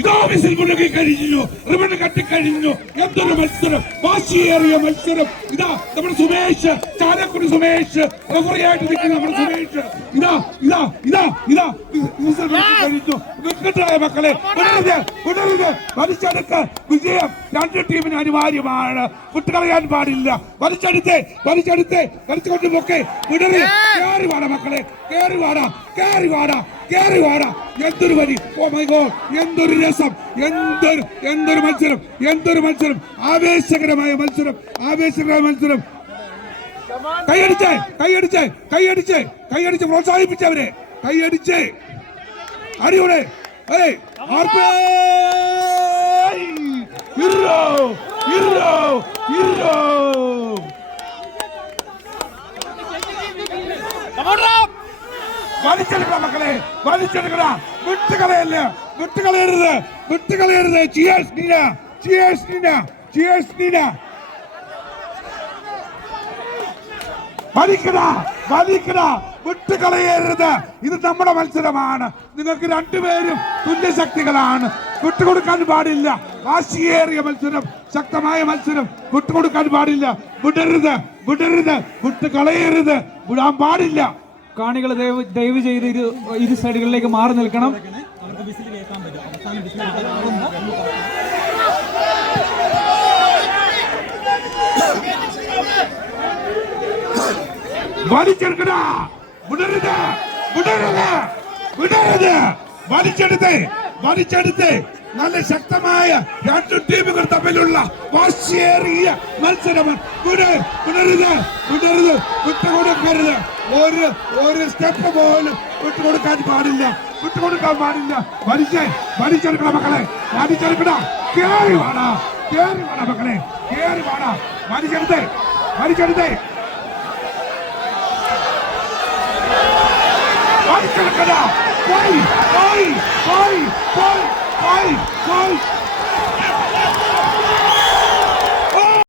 ഇത് ഓഫീസിൽ മുഴുകി കഴിഞ്ഞു. റിബൺ കട്ടിക്കഴിഞ്ഞു എന്തൊരു മത്സരം. വാശിയേറിയ മത്സരം. ഇതാ നമ്മുടെ സുമേഷ്. ചാലക്കുടി സുമേഷ്. റഫറിയായിട്ട് നിൽക്കുന്ന നമ്മുടെ സുമേഷ്. ഇതാ ഇതാ ഇതാ ഇതാ. കഴിഞ്ഞു. മക്കളെ ഉണരുത് ഉണരുത് വലിച്ചെടുക്ക്. വിജയം രണ്ട് ടീമിന് അനിവാര്യമാണ്. വിട്ടുകളയാൻ പാടില്ല. വലിച്ചെടുത്ത് വലിച്ചെടുത്ത്. വലിച്ചുകൊണ്ട് പൊക്കെ വിടരുത് കയറി വാട മക്കളെ കയറി വാട കയറി വാട കയറി വാട. എന്തൊരു വരി. ഓ മൈ ഗോഡ് എന്തൊരു രസം. എന്തൊരു എന്തൊരു മത്സരം എന്തൊരു മത്സരം. ആവേശകരമായ മത്സരം ആവേശകരമായ മത്സരം. കൈയടിച്ച് കൈയടിച്ച് കൈയടിച്ച് കൈയടിച്ച്. പ്രോത്സാഹിപ്പിച്ചവരെ കൈയടിച്ച്. അടിയോടെ. ഏയ് ആർപ്പേ ഇറോ ഇറോ ഇറോ വലിച്ചെടുക്കണം മക്കളെ വലിച്ചെടുക്കണം വിട്ടുകളയല്ല വിട്ടുകളയരുത് വിട്ടുകളയരുത് cheers Neena cheers Neena cheers Neena വലിക്കട വലിക്കട വിട്ടുകളയരുത്. ഇത് നമ്മുടെ മത്സരമാണ്. നിങ്ങൾക്ക് രണ്ടുപേരും തുല്യശക്തികളാണ്. വിട്ടുകൊടുക്കാൻ പാടില്ല. വാശിയേറിയ മത്സരം ശക്തമായ മത്സരം വിട്ടുകൊടുക്കാൻ പാടില്ല. വിടരുത് വിടരുത് വിട്ടുകളയരുത്. വിടാൻ പാടില്ല. കാണികൾ ദയവ് ചെയ്ത് ഇരു ഇരു സൈഡുകളിലേക്ക് മാറി നിൽക്കണം. വലിച്ചെടുക്കണ വിടരുത് വിടരുത് വിടരുത് വലിച്ചെടുത്ത് വലിച്ചെടുത്ത്. നല്ല ശക്തമായ രണ്ട് ടീമുകൾ തമ്മിലുള്ള വാശിയേറിയ മത്സരമാണ്. വിട് വിടരുത് വിടരുത് വിട്ടുകൊടുക്കരുത്. ഒരു ഒരു സ്റ്റെപ്പ് പോലും വിട്ടുകൊടുക്കാൻ പാടില്ല. വിട്ടുകൊടുക്കാൻ പാടില്ല. വലിച്ചേ വലിച്ചെടുക്കണം മക്കളെ. വലിച്ചെടുക്കണ കേറി വാടാ. കേറി വാടാ മക്കളെ. കേറി വേണ വലിച്ചെടുത്തേ വലിച്ചെടുത്ത്. อยกระดาษไปไปไปไปไปไป